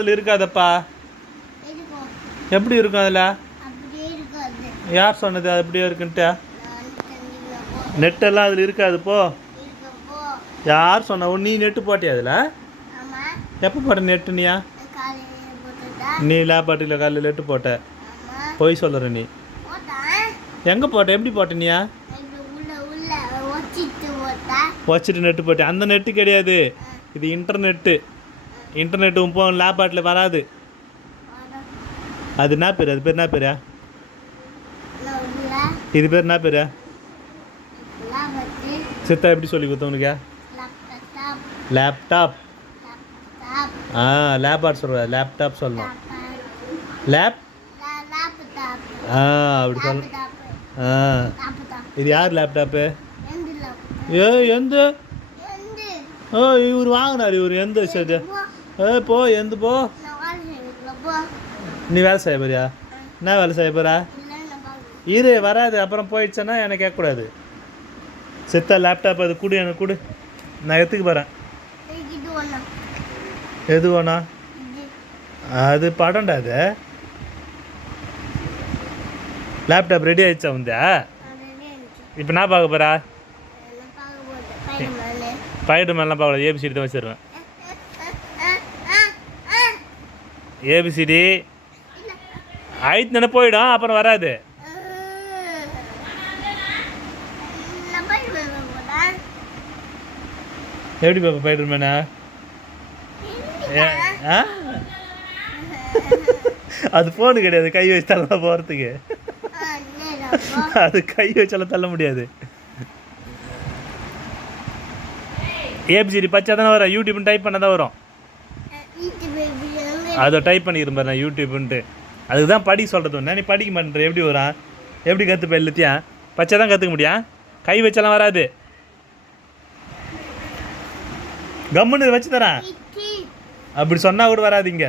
அதில் இருக்காதப்பா. எப்படி இருக்கும் அதில்? யார் சொன்னது அது அப்படியே இருக்குன்ட்டு? நெட்டெல்லாம் அதில் இருக்காது போ. யார் சொன்ன? நீ நெட்டு போட்டியா அதில்? எப்போ போட்ட நெட்டு? நீயா நீ லேபாட்டில் காலையில் நெட்டு போட்ட? போய் சொல்லுற நீ. எங்கே போட்ட? எப்படி போட்ட? நீயா வச்சுட்டு நெட்டு போட்டேன். அந்த நெட்டு கிடையாது, இது இன்டர்நெட்டு. இன்டர்நெட்டு இப்போ லேபாட்டில் வராது. அது என்ன பேர்? அது பேர் என்ன பேர்? இது பேர் என்ன பேர்? சித்தா எப்படி சொல்லி கொடுத்த உனக்கு? லேப்டாப். லேபாட் சொல்கிறார், லேப்டாப் சொல்லணும். லேப் அப்படி சொல்லணும். இது யார் லேப்டாப்பு? எந்த இவர் வாங்கினார். இவர் எந்த சரி போ, எந்த போ. நீ வேலை செய்ய போறியா? என்ன வேலை செய்ய போறா? இரு, வராது. அப்புறம் போயிடுச்சேன்னா எனக்கு கேட்கக்கூடாது. சித்தா லேப்டாப் அது கொடு, எனக்கு கொடு. நான் எடுத்துக்க போகிறேன். எது வேணா? அது படம்டா. அது லேப்டாப் ரெடி ஆயிடுச்சா உந்தா? இப்போ நான் பார்க்க போகிறா? ஸ்பைடர் மேன்லாம் பார்க்கக்கூடாது. ஏபிசிடி தான் வச்சுருவேன். ஏபிசிடி ஆயிடுச்சுன்னா போயிடும், அப்புறம் வராது. எப்படி பாப்பா ஸ்பைடர் மேனா? அது ஃபோனு கிடையாது, கை வச்சு தள்ள போகிறதுக்கு. அது கை வச்சாலும் தள்ள முடியாது. ஏபிசிடி பச்சா தானே வரும். யூடியூப்னு டைப் பண்ண தான் வரும். அதை டைப் பண்ணிக்கிறேன் பாரு நான், யூடியூப்ன்ட்டு. அதுக்கு தான் படி சொல்கிறது ஒன்று. நீ படிக்க மாட்டேன்ற. எப்படி வரும்? எப்படி கற்றுப்ப? எல்லாத்தையும் பச்சை தான் கற்றுக்க முடியும். கை வச்சாலாம் வராது. கம்முன்னு வச்சு தரேன். அப்படி சொன்னால் கூட வராதிங்க.